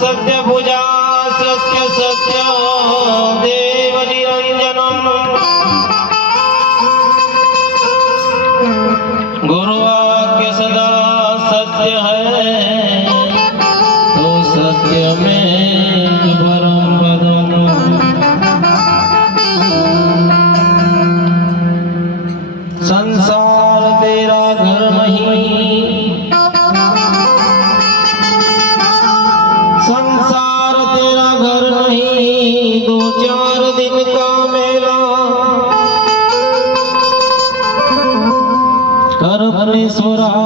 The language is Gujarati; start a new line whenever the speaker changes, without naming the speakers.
સત્ય પૂજા સત્ય સત્ય દેવ નિરંજન ગુરુ વાક્ય સદા સત્ય હૈ સત્ય મેં